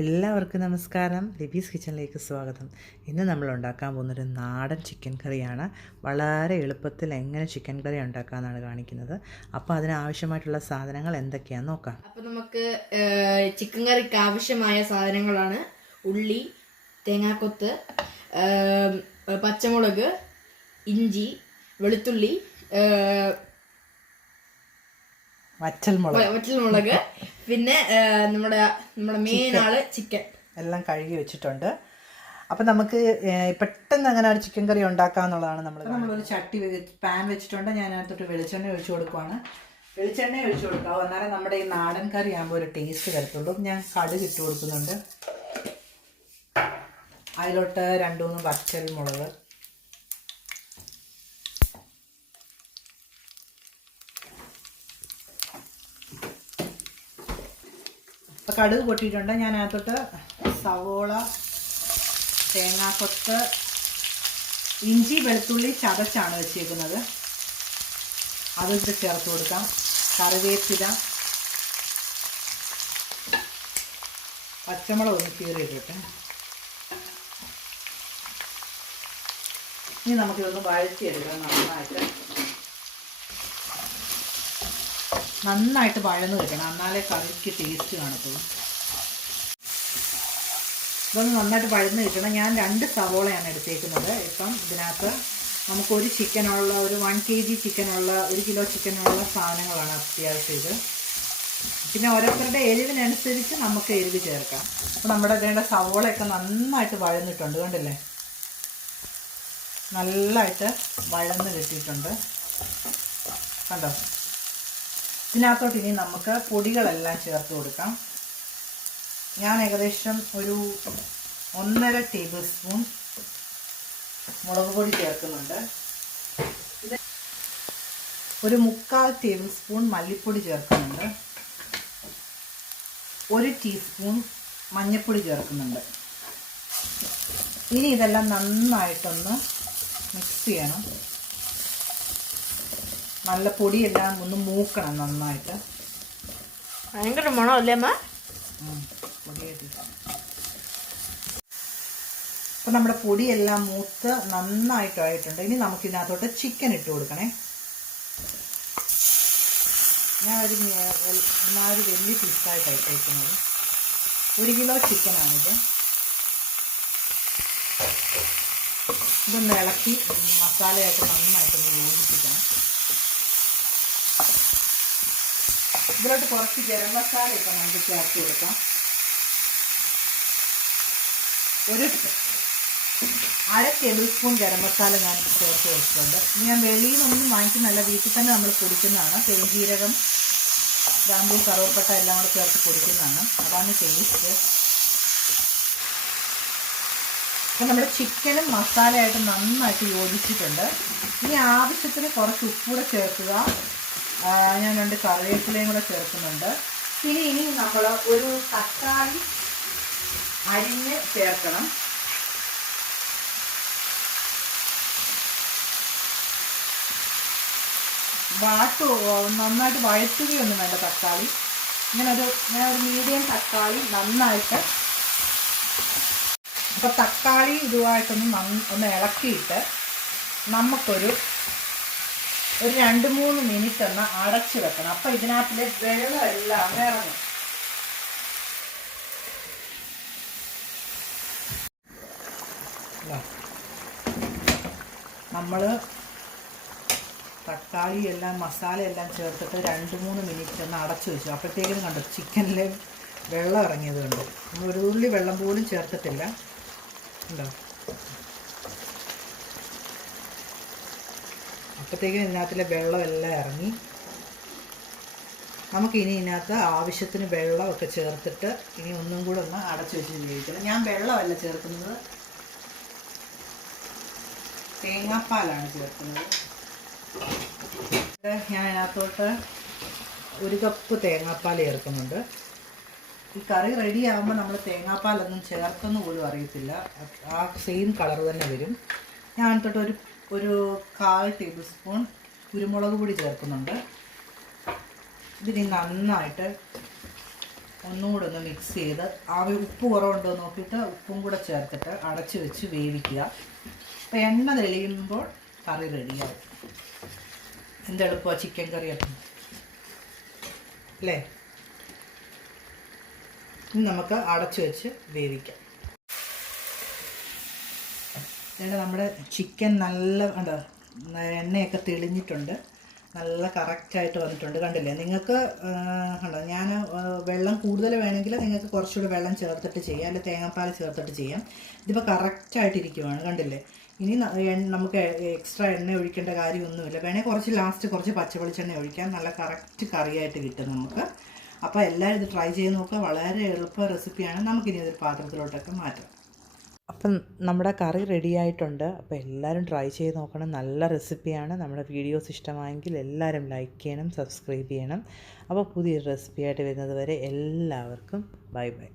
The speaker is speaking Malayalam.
എല്ലാവർക്കും നമസ്കാരം. ലിബീസ് കിച്ചണിലേക്ക് സ്വാഗതം. ഇന്ന് നമ്മൾ ഉണ്ടാക്കാൻ പോകുന്നൊരു നാടൻ ചിക്കൻ കറിയാണ്. വളരെ എളുപ്പത്തിൽ എങ്ങനെ ചിക്കൻ കറി ഉണ്ടാക്കാമെന്നാണ് കാണിക്കുന്നത്. അപ്പോൾ അതിനാവശ്യമായിട്ടുള്ള സാധനങ്ങൾ എന്തൊക്കെയാണെന്ന് നോക്കാം. അപ്പോൾ നമുക്ക് ചിക്കൻ കറിക്ക് ആവശ്യമായ സാധനങ്ങളാണ് ഉള്ളി, തേങ്ങാക്കൊത്ത്, പച്ചമുളക്, ഇഞ്ചി, വെളുത്തുള്ളി, വറ്റൽമുളക്, പിന്നെ നമ്മുടെ മെയിൻ ആള് ചിക്കൻ എല്ലാം കഴുകി വെച്ചിട്ടുണ്ട്. അപ്പം നമുക്ക് പെട്ടെന്ന് അങ്ങനെ ഒരു ചിക്കൻ കറി ഉണ്ടാക്കാമെന്നുള്ളതാണ് നമ്മളൊരു പാൻ വെച്ചിട്ടുണ്ട്. ഞാൻ അതിനകത്തോട്ട് വെളിച്ചെണ്ണ ഒഴിച്ചു കൊടുക്കുവാണ്. വെളിച്ചെണ്ണ ഒഴിച്ചു കൊടുക്കാവൂ, എന്നാലും നമ്മുടെ ഈ നാടൻ കറി ആകുമ്പോൾ ഒരു ടേസ്റ്റ് വരത്തുള്ളൂ. ഞാൻ കടുക് ഇട്ട് കൊടുക്കുന്നുണ്ട്. അതിലോട്ട് 2-3 വറ്റൽമുളക്, കടുക് പൊട്ടിയിട്ടുണ്ട്. ഞാൻ അതിനകത്തോട്ട് സവോള, തേങ്ങാക്കൊത്ത്, ഇഞ്ചി, വെളുത്തുള്ളി ചതച്ചാണ് വെച്ചേക്കുന്നത്, അതിട്ട് ചേർത്ത് കൊടുക്കാം. കറിവേപ്പില, പച്ചമുളക് ഒന്ന് കീറിയിട്ടിട്ട് ഇനി നമുക്കിതൊന്ന് വഴറ്റിയെടുക്കാം. നന്നായിട്ട് വഴന്ന് കിട്ടണം, എന്നാലേ കറിക്ക് ടേസ്റ്റ് കാണത്തുള്ളൂ. ഇതൊന്ന് നന്നായിട്ട് വഴന്ന് കിട്ടണം. ഞാൻ 2 സവോളയാണ് എടുത്തേക്കുന്നത്. ഇപ്പം ഇതിനകത്ത് നമുക്ക് ഒരു ചിക്കനുള്ള, ഒരു 1 kg ചിക്കനുള്ള, 1 കിലോ ചിക്കനുള്ള സാധനങ്ങളാണ് അത്യാവശ്യം ഇത്. പിന്നെ ഓരോരുത്തരുടെ എരിവിനനുസരിച്ച് നമുക്ക് എരിവ് ചേർക്കാം. അപ്പോൾ നമ്മുടെ ഇതിൻ്റെ സവോളയൊക്കെ നന്നായിട്ട് വഴന്നിട്ടുണ്ട്, കണ്ടില്ലേ? നല്ലതായിട്ട് വഴന്ന് കിട്ടിയിട്ടുണ്ട്, കണ്ടോ? ഇതിനകത്തോട്ട് ഇനി നമുക്ക് പൊടികളെല്ലാം ചേർത്ത് കൊടുക്കാം. ഞാൻ ഏകദേശം ഒരു 1.5 ടേബിൾ സ്പൂൺ മുളക് പൊടി ചേർക്കുന്നുണ്ട്. ഒരു 3/4 ടേബിൾ സ്പൂൺ മല്ലിപ്പൊടി ചേർക്കുന്നുണ്ട്. 1 ടീസ്പൂൺ മഞ്ഞൾപ്പൊടി ചേർക്കുന്നുണ്ട്. ഇനി ഇതെല്ലാം നന്നായിട്ടൊന്ന് മിക്സ് ചെയ്യണം. നല്ല പൊടിയെല്ലാം ഒന്ന് മൂക്കണം നന്നായിട്ട്. ഭയങ്കര മണമല്ലേ അമ്മ? അപ്പം നമ്മുടെ പൊടിയെല്ലാം മൂത്ത് നന്നായിട്ടായിട്ടുണ്ട്. ഇനി നമുക്ക് ഇതിനകത്തോട്ട് ചിക്കൻ ഇട്ട് കൊടുക്കണേ. ഞാൻ ഒരു വലിയ പീസായിട്ടാണ് ഇട്ടേക്കുന്നത്. 1 കിലോ ചിക്കനാണിത്. ഇതൊന്ന് ഇളക്കി മസാലയായിട്ട് നന്നായിട്ടൊന്ന് യോജിപ്പിക്കണം. ഇതിലോട്ട് കുറച്ച് ഗരം മസാല ഇപ്പം നമുക്ക് ചേർത്ത് കൊടുക്കാം. ഒരു 1/2 ടേബിൾ സ്പൂൺ ഗരം മസാല ഞാൻ ചേർത്ത് കൊടുത്തിട്ടുണ്ട്. ഞാൻ വെളിയിൽ നിന്നൊന്നും വാങ്ങിക്കുന്നതല്ല, വീട്ടിൽ തന്നെ നമ്മൾ പൊടിക്കുന്നതാണ്. പെരുംജീരകം, ഗ്രാമ്പൂ, കറുവപ്പട്ട എല്ലാം കൂടെ ചേർത്ത് പൊടിക്കുന്നതാണ്. അതാണ് ടേസ്റ്റ്. അപ്പം നമ്മുടെ ചിക്കനും മസാലയായിട്ട് നന്നായിട്ട് യോജിച്ചിട്ടുണ്ട്. ഇനി ആവശ്യത്തിന് കുറച്ച് ഉപ്പൂടെ ചേർക്കുക. ഞാൻ 2 കറിവേപ്പിലയും കൂടെ ചേർക്കുന്നുണ്ട്. പിന്നെ ഇനി നമ്മൾ ഒരു തക്കാളി അരിഞ്ഞ് ചേർക്കണം. നന്നായിട്ട് വഴറ്റുകയൊന്നും വേണ്ട തക്കാളി. ഞാൻ ഒരു മീഡിയം തക്കാളി നന്നായിട്ട്, അപ്പോൾ തക്കാളി ഇതുമായിട്ടൊന്ന് ഇളക്കിയിട്ട് നമുക്കൊരു 2-3 മിനിറ്റ് ഒന്ന് അടച്ചു വെക്കണം. അപ്പം ഇതിനകത്തിലെ വെള്ളമെല്ലാം ഇറങ്ങും. നമ്മൾ തക്കാളി എല്ലാം മസാലയെല്ലാം ചേർത്തിട്ട് 2-3 മിനിറ്റ് ഒന്ന് അടച്ചു വെച്ചു. അപ്പോഴത്തേക്കും കണ്ടു ചിക്കനിലെ വെള്ളം ഇറങ്ങിയത് കണ്ടു. നമ്മൾ ഒരു തുള്ളി വെള്ളം പോലും ചേർത്തിട്ടില്ല, ഉണ്ടോ? അപ്പോഴത്തേക്കും ഇതിനകത്തിലെ വെള്ളമെല്ലാം ഇറങ്ങി. നമുക്കിനി ഇതിനകത്ത് ആവശ്യത്തിന് വെള്ളമൊക്കെ ചേർത്തിട്ട് ഇനി ഒന്നും കൂടെ ഒന്ന് അടച്ചു വെച്ച് ഉപയോഗിക്കണം. ഞാൻ വെള്ളമല്ല ചേർക്കുന്നത്, തേങ്ങാപ്പാലാണ് ചേർക്കുന്നത്. ഞാൻ അതിനകത്തോട്ട് 1 കപ്പ് തേങ്ങാപ്പാൽ ചേർക്കുന്നുണ്ട്. ഈ കറി റെഡി ആകുമ്പോൾ നമ്മൾ തേങ്ങാപ്പാലൊന്നും ചേർത്തെന്ന് പോലും അറിയത്തില്ല, ആ സെയിം കളർ തന്നെ വരും. ഞാൻ അതിനകത്തോട്ട് ഒരു 1/4 ടേബിൾ സ്പൂൺ കുരുമുളക് പൊടി ചേർക്കുന്നുണ്ട്. ഇതിനി നന്നായിട്ട് ഒന്നുകൂടെ ഒന്ന് മിക്സ് ചെയ്ത് ഉപ്പ് കുറവുണ്ടോ നോക്കിയിട്ട് ഉപ്പും കൂടെ ചേർത്തിട്ട് അടച്ച് വെച്ച് വേവിക്കുക. അപ്പോൾ എണ്ണ തെളിയുമ്പോൾ കറി റെഡിയാവും. എന്തെളുപ്പമാണ് ചിക്കൻ കറിയൊക്കെ അല്ലേ. ഇനി നമുക്ക് അടച്ച് വെച്ച് വേവിക്കാം. നമ്മുടെ ചിക്കൻ നല്ല കണ്ടോ, എണ്ണയൊക്കെ തെളിഞ്ഞിട്ടുണ്ട്, നല്ല കറക്റ്റായിട്ട് വന്നിട്ടുണ്ട്. കണ്ടില്ലേ നിങ്ങൾക്ക്? കണ്ടോ, ഞാൻ വെള്ളം കൂടുതൽ വേണമെങ്കിൽ നിങ്ങൾക്ക് കുറച്ചുകൂടി വെള്ളം ചേർത്തിട്ട് ചെയ്യാം, അല്ലെങ്കിൽ തേങ്ങാപ്പാൽ ചേർത്തിട്ട് ചെയ്യാം. ഇതിപ്പോൾ കറക്റ്റായിട്ടിരിക്കുവാണ്, കണ്ടില്ലേ? ഇനി നമുക്ക് എക്സ്ട്രാ എണ്ണ ഒഴിക്കേണ്ട കാര്യമൊന്നുമില്ല. വേണമെങ്കിൽ കുറച്ച് ലാസ്റ്റ് കുറച്ച് പച്ചവെളിച്ചെണ്ണ ഒഴിക്കാം. നല്ല കറക്റ്റ് കറിയായിട്ട് കിട്ടും നമുക്ക്. അപ്പോൾ എല്ലാവരും ഇത് ട്രൈ ചെയ്ത് നോക്കുക. വളരെ എളുപ്പ റെസിപ്പിയാണ്. നമുക്കിനി ഇതൊരു പാത്രത്തിലോട്ടൊക്കെ മാറ്റാം. അപ്പം നമ്മുടെ കറി റെഡി ആയിട്ടുണ്ട്. അപ്പോൾ എല്ലാവരും ട്രൈ ചെയ്ത് നോക്കണം. നല്ല റെസിപ്പിയാണ്. നമ്മുടെ വീഡിയോസ് ഇഷ്ടമായെങ്കിൽ എല്ലാവരും ലൈക്ക് ചെയ്യണം, സബ്സ്ക്രൈബ് ചെയ്യണം. അപ്പോൾ പുതിയൊരു റെസിപ്പിയായിട്ട് വരുന്നത് വരെ എല്ലാവർക്കും ബൈ ബൈ.